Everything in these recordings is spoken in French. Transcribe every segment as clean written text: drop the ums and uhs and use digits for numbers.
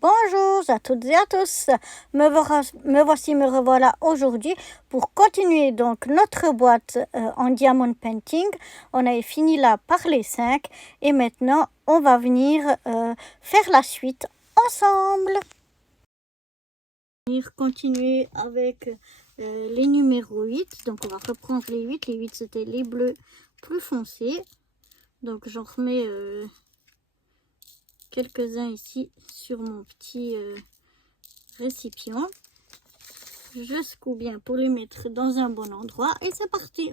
Bonjour à toutes et à tous, me revoilà aujourd'hui pour continuer donc notre boîte en diamond painting. On avait fini là par les 5 et maintenant on va venir faire la suite ensemble. On va continuer avec les numéros 8, donc on va reprendre les 8. Les 8 c'était les bleus plus foncés, donc j'en remets quelques-uns ici sur mon petit récipient. Je secoue bien pour les mettre dans un bon endroit et c'est parti.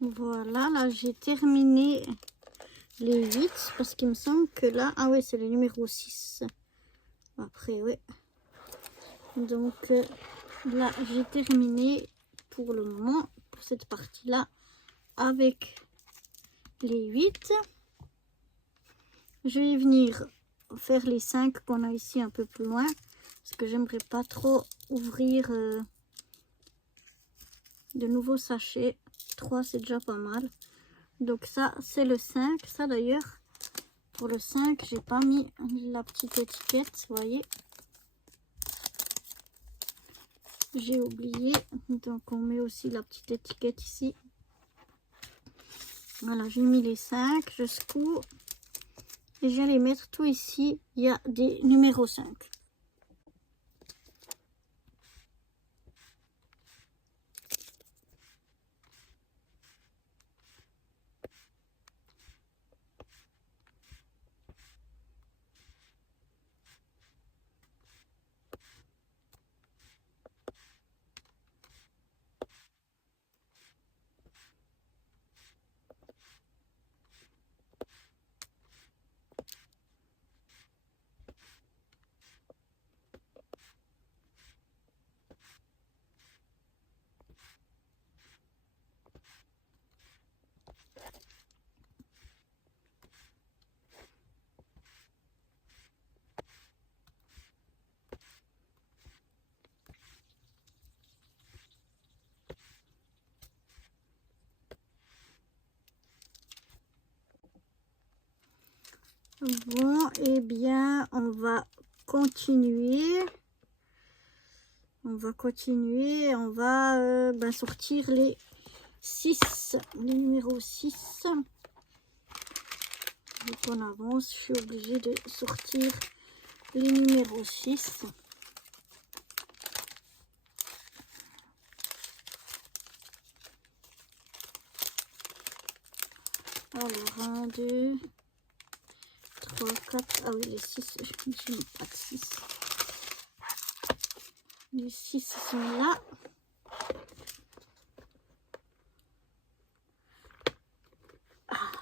Voilà, là j'ai terminé les 8 parce qu'il me semble que là, ah oui, c'est le numéro 6. Après, oui. Donc là, j'ai terminé pour le moment, pour cette partie-là, avec les 8. Je vais venir faire les 5 qu'on a ici un peu plus loin, parce que j'aimerais pas trop ouvrir de nouveaux sachets. 3 c'est déjà pas mal. Donc ça c'est le 5. Ça d'ailleurs, pour le 5 j'ai pas mis la petite étiquette, vous voyez, j'ai oublié. Donc on met aussi la petite étiquette ici. Voilà, j'ai mis les 5, je secoue et je vais les mettre tout ici. Il y a des numéros 5. Bon, et bien, on va continuer. On va sortir les 6, les numéros 6. Donc on avance, je suis obligée de sortir les numéros 6. Alors, 1, 2, 3, 4. Ah oui, les 6, je n'ai pas de 6. Les 6 sont là.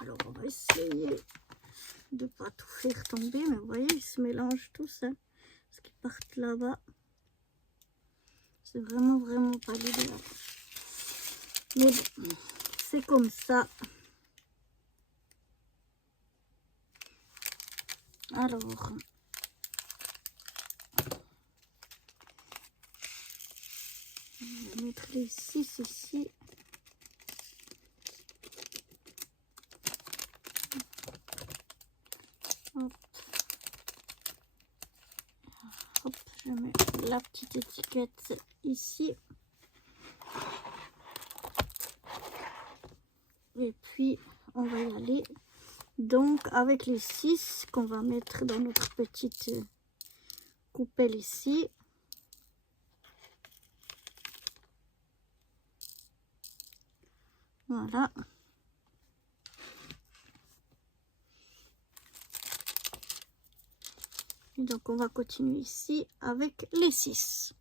Alors, on va essayer de ne pas tout faire tomber. Mais vous voyez, ils se mélangent tous. Hein, parce qu'ils partent là-bas. C'est vraiment pas l'idéal. Mais bon, c'est comme ça. Alors, on va mettre les 6 ici. Hop. Hop, je mets la petite étiquette ici. Et puis, on va y aller. Donc, avec les 6 qu'on va mettre dans notre petite coupelle ici. Voilà. Et donc on va continuer ici avec les 6.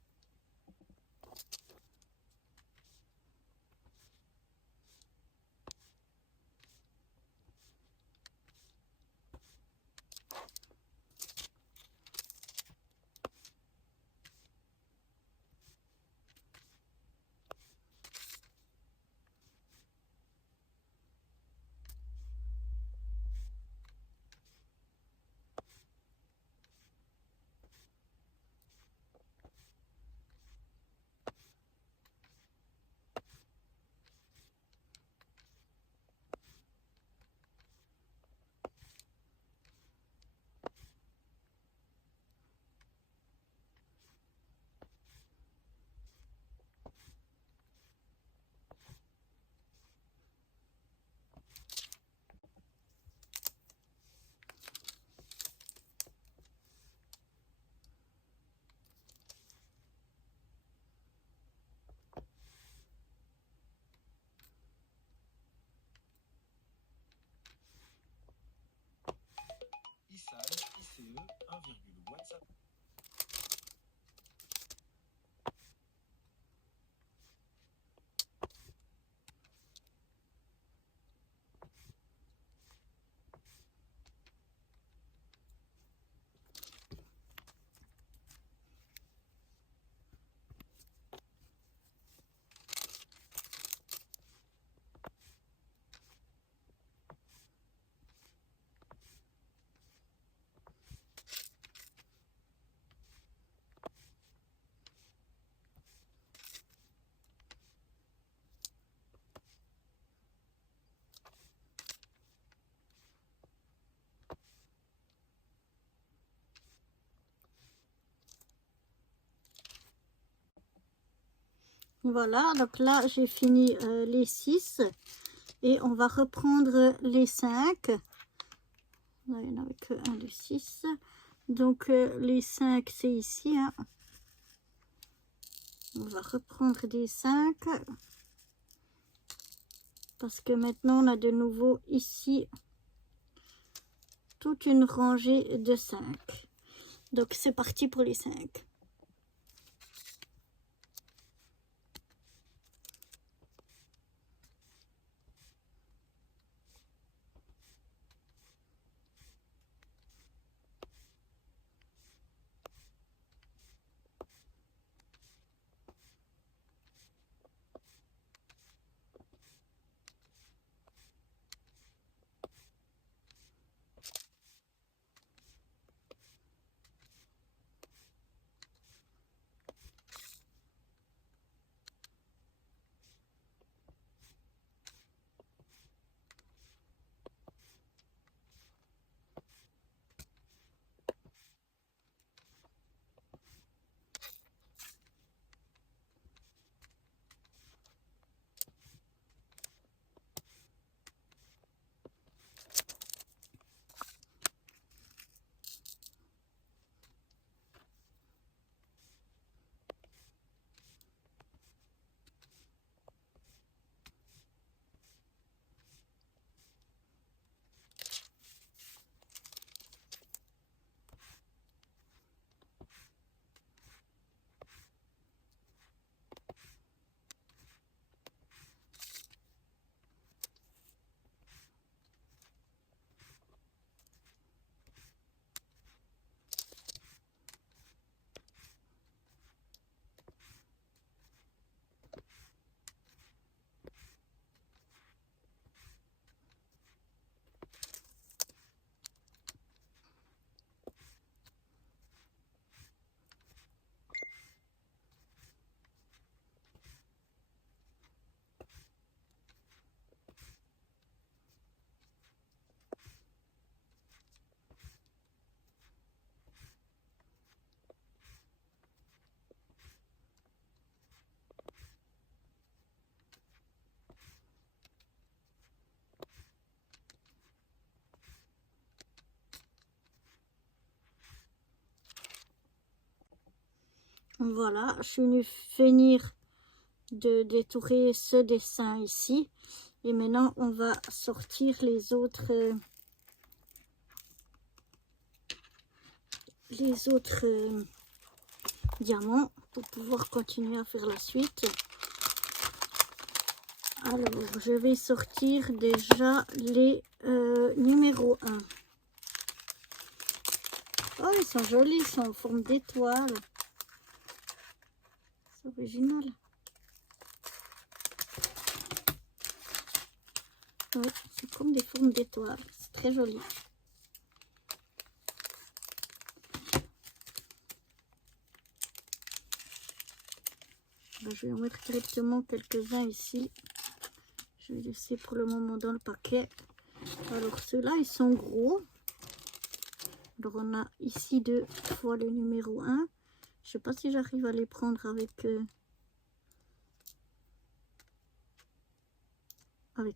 ISAL, ICE, 1, WhatsApp. Voilà, donc là j'ai fini les 6 et on va reprendre les 5. Là, il n'y en avait que 1, 2, 6. Donc les 5 c'est ici. Hein. On va reprendre des 5. Parce que maintenant on a de nouveau ici toute une rangée de 5. Donc c'est parti pour les 5. Voilà, je suis venue finir de détourer ce dessin ici. Et maintenant, on va sortir les autres diamants pour pouvoir continuer à faire la suite. Alors, je vais sortir déjà les numéros 1. Oh, ils sont jolis, ils sont en forme d'étoile. C'est original. Oui, c'est comme des formes d'étoiles. C'est très joli. Ben, je vais en mettre directement quelques-uns ici. Je vais laisser pour le moment dans le paquet. Alors, ceux-là, ils sont gros. Alors, on a ici 2 fois le numéro 1. Je ne sais pas si j'arrive à les prendre avec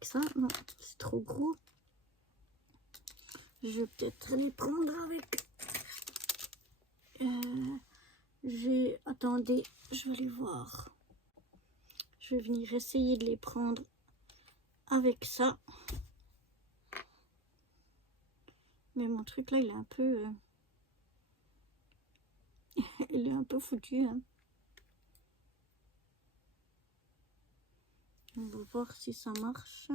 ça. Non, c'est trop gros. Je vais peut-être les prendre avec... Attendez, je vais aller voir. Je vais venir essayer de les prendre avec ça. Mais mon truc là, il est un peu... il est un peu foutu. Hein. On va voir si ça marche.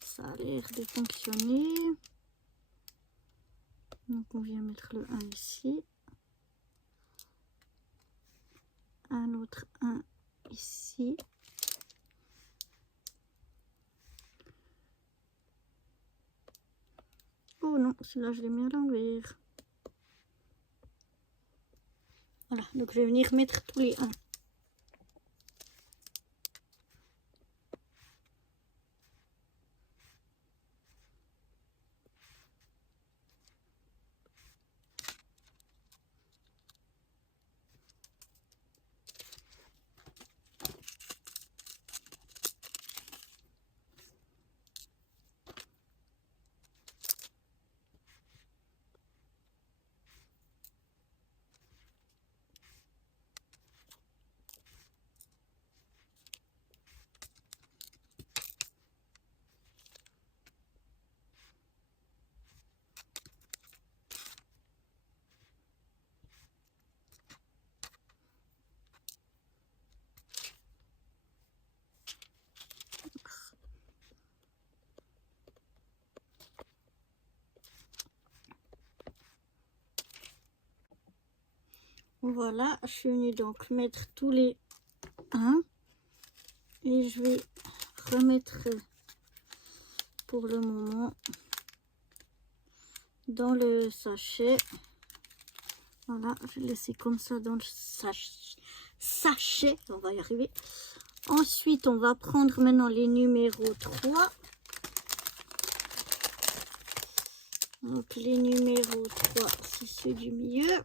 Ça a l'air de fonctionner. Donc on vient mettre le 1 ici. Un autre 1 ici. Oh non, celui-là je l'ai mis à l'envers. Voilà, donc je vais venir mettre tous les 1. Voilà, je suis venue donc mettre tous les 1 et je vais remettre pour le moment dans le sachet. Voilà, je vais laisser comme ça dans le sachet. On va y arriver. Ensuite, on va prendre maintenant les numéros 3. Donc les numéros 3, c'est ceux du milieu.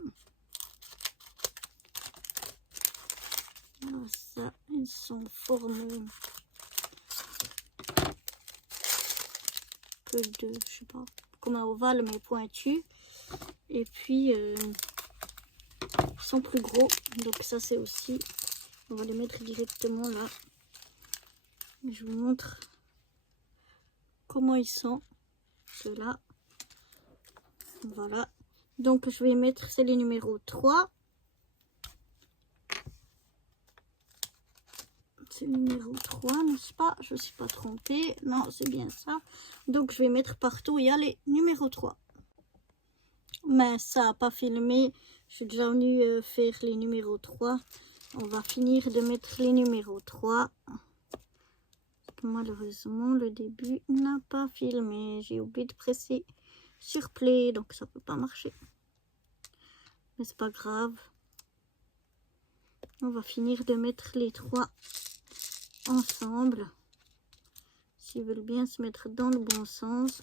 Alors ça, ils sont formés que de, je sais pas, comme un ovale mais pointu. Et puis, ils sont plus gros. Donc ça, c'est aussi, on va les mettre directement là. Je vous montre comment ils sont, ceux-là. Voilà. Donc, je vais mettre, c'est les numéros 3. C'est le numéro 3, n'est-ce pas? Je ne suis pas trompée. Non, c'est bien ça. Donc, je vais mettre partout. Il y a les numéros 3. Mais ça n'a pas filmé. Je suis déjà venue faire les numéros 3. On va finir de mettre les numéros 3. Malheureusement, le début n'a pas filmé. J'ai oublié de presser sur play, donc ça peut pas marcher. Mais c'est pas grave. On va finir de mettre les 3 ensemble. S'ils veulent bien se mettre dans le bon sens.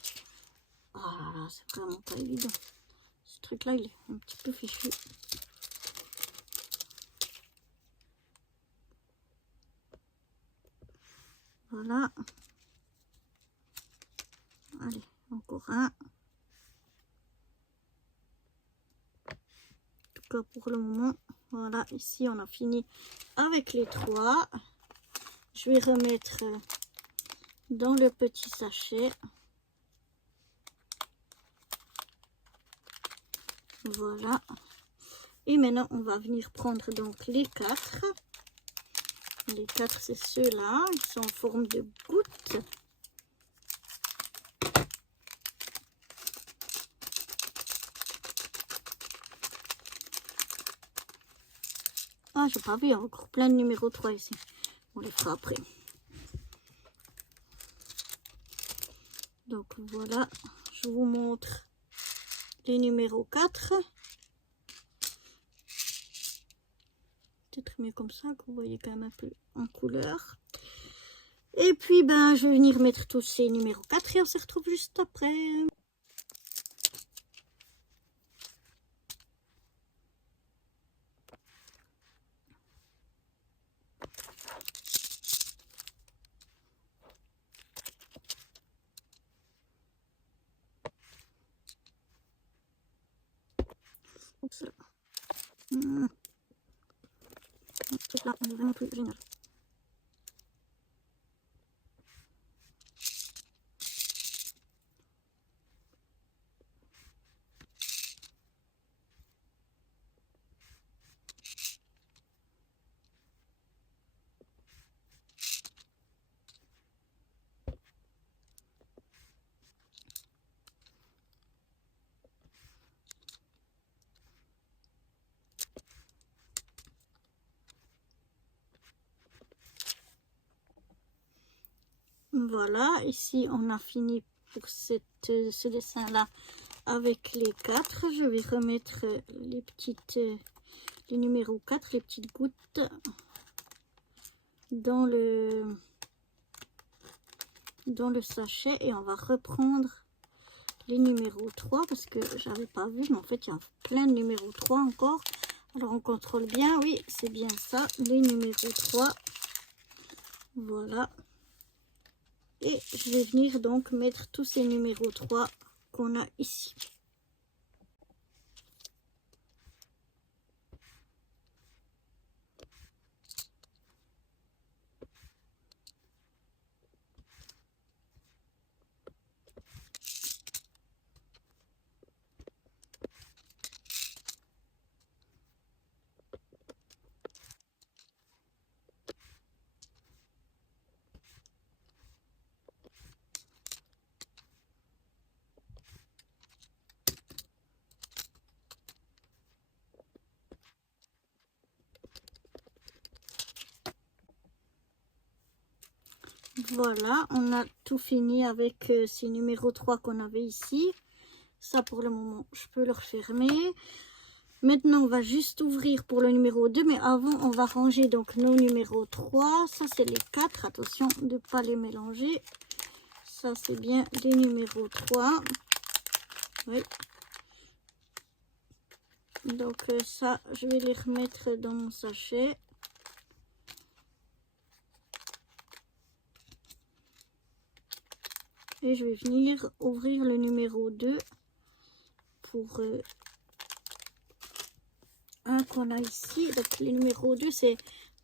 Oh là là, c'est vraiment pas évident. Ce truc-là, il est un petit peu fichu. Voilà. Allez, encore un. cas pour le moment. Voilà, ici on a fini avec les 3. Je vais remettre dans le petit sachet. Voilà. Et maintenant, on va venir prendre donc les 4. Les 4, c'est ceux-là. Ils sont en forme de gouttes. Ah, j'ai pas vu, il y a encore plein de numéro 3 ici. On les fera après. Donc voilà, je vous montre les numéros 4. Peut-être mieux comme ça, que vous voyez quand même un peu en couleur. Et puis, ben, je vais venir mettre tous ces numéros 4 et on se retrouve juste après. Oups. Ce truc-là, il est vraiment plus génial. Voilà, ici on a fini pour ce dessin-là avec les 4. Je vais remettre les numéros 4, les petites gouttes dans le sachet et on va reprendre les numéros 3 parce que j'avais pas vu, mais en fait il y a plein de numéros 3 encore. Alors on contrôle bien, oui, c'est bien ça, les numéros 3. Voilà. Et je vais venir donc mettre tous ces numéros 3 qu'on a ici. Voilà, on a tout fini avec ces numéros 3 qu'on avait ici. Ça pour le moment, je peux le refermer. Maintenant, on va juste ouvrir pour le numéro 2. Mais avant, on va ranger donc nos numéros 3. Ça, c'est les 4. Attention de ne pas les mélanger. Ça, c'est bien les numéros 3. Oui. Donc ça, je vais les remettre dans mon sachet. Et je vais venir ouvrir le numéro 2 pour un qu'on a ici. Donc le numéro 2, c'est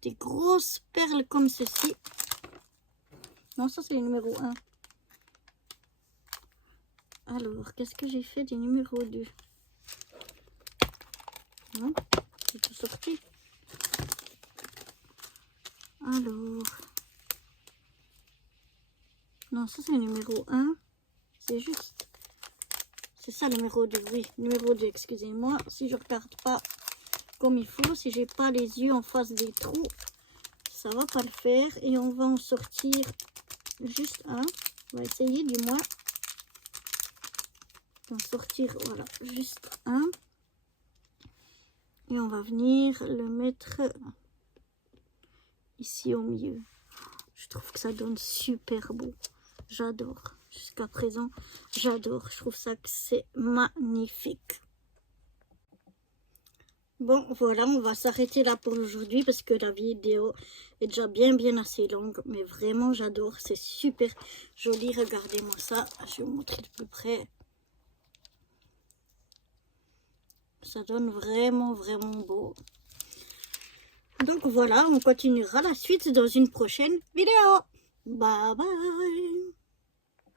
des grosses perles comme ceci. Non, ça c'est le numéro 1. Alors, qu'est-ce que j'ai fait des numéros 2? Non, c'est tout sorti. Alors, non, ça c'est le numéro 1. C'est juste. C'est ça le numéro 2, oui. Numéro 2, excusez-moi. Si je regarde pas comme il faut, si j'ai pas les yeux en face des trous, ça va pas le faire. Et on va en sortir juste un. On va essayer du moins. On va sortir, voilà, juste un. Et on va venir le mettre ici au milieu. Je trouve que ça donne super beau. J'adore. Jusqu'à présent, j'adore. Je trouve ça que c'est magnifique. Bon, voilà, on va s'arrêter là pour aujourd'hui parce que la vidéo est déjà bien assez longue. Mais vraiment, j'adore. C'est super joli. Regardez-moi ça. Je vais vous montrer de plus près. ça donne vraiment beau. Donc voilà, on continuera la suite dans une prochaine vidéo. Bye bye.